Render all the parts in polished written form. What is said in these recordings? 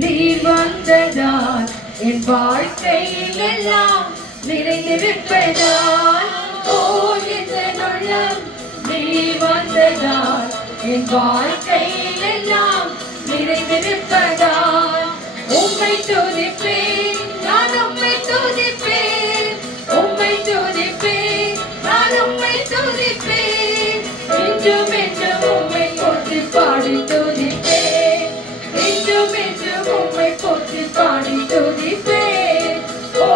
நீர் வந்ததால் என் வாழ்க்கையில் எல்லாம் நிறைந்திருப்பதால் ஓ என் உள்ளம் நீர் வந்ததால் என் வாழ்க்கையில் எல்லாம் நிறைந்திருப்பதால் உம்மை துதிப்பேன் நான் உம்மை துதிப்பேன் உம்மை துதிப்பேன் நான் உம்மை துதிப்பேன் என்றும் என்றும் உம்மை போற்றி பாடி துதிப்பேன் என்றும் என்றும் உம்மை போற்றி பாடி துதிப்பேன் ஓ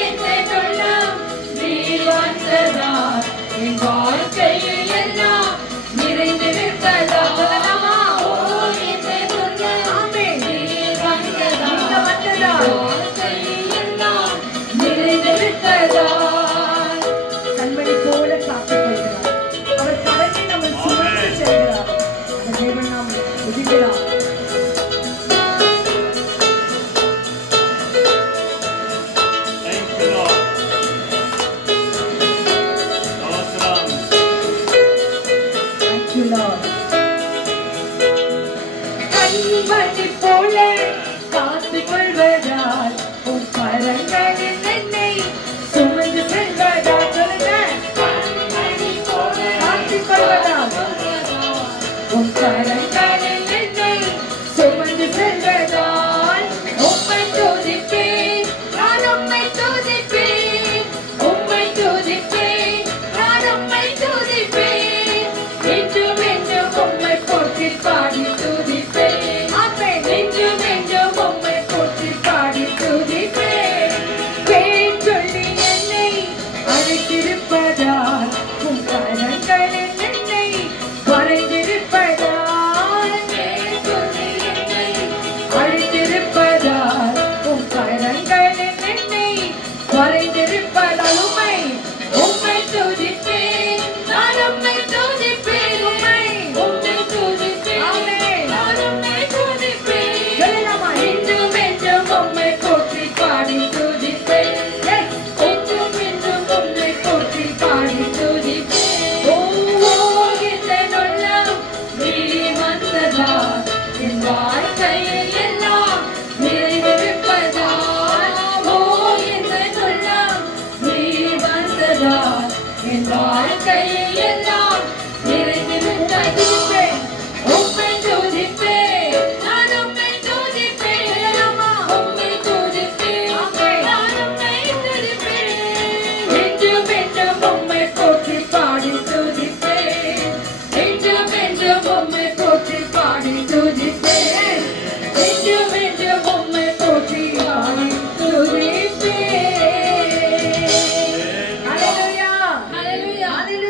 என் உள்ளம் நீர் வந்ததால் என் வாழ்க்கையில் எல்லாம் நிறைந்திருப்பதால் ஓ என் உள்ளம் நீர் வந்ததால் வாழ்க்கையில் எல்லாம் நிறைந்திருப்பதால் கண்மணி போல காத்துக் கொள்கிறார். அவர் கரத்தை நம்மை சுமந்து செல்கிறார். அந்த தேவன் நாம் உதிக்கிறார். கண்மணி போல